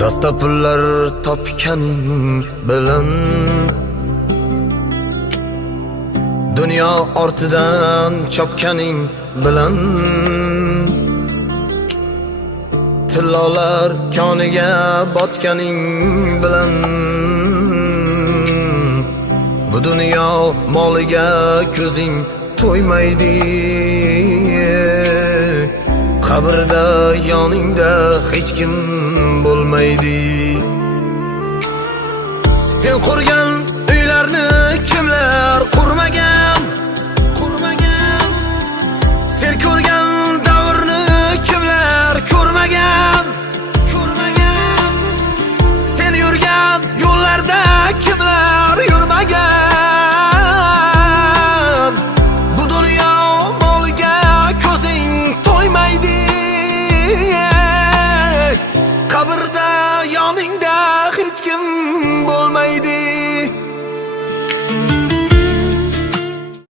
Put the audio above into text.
Dasta pullar topganing bilan dunyo ortidan chopganing bilan tillolar koniga botganing bilan bu dunyo moliga ko'zing to'ymaydi. Qabrda yoningda hech kim bo'lmaydi. Sen qurgan uylarni kimlar qurmagan?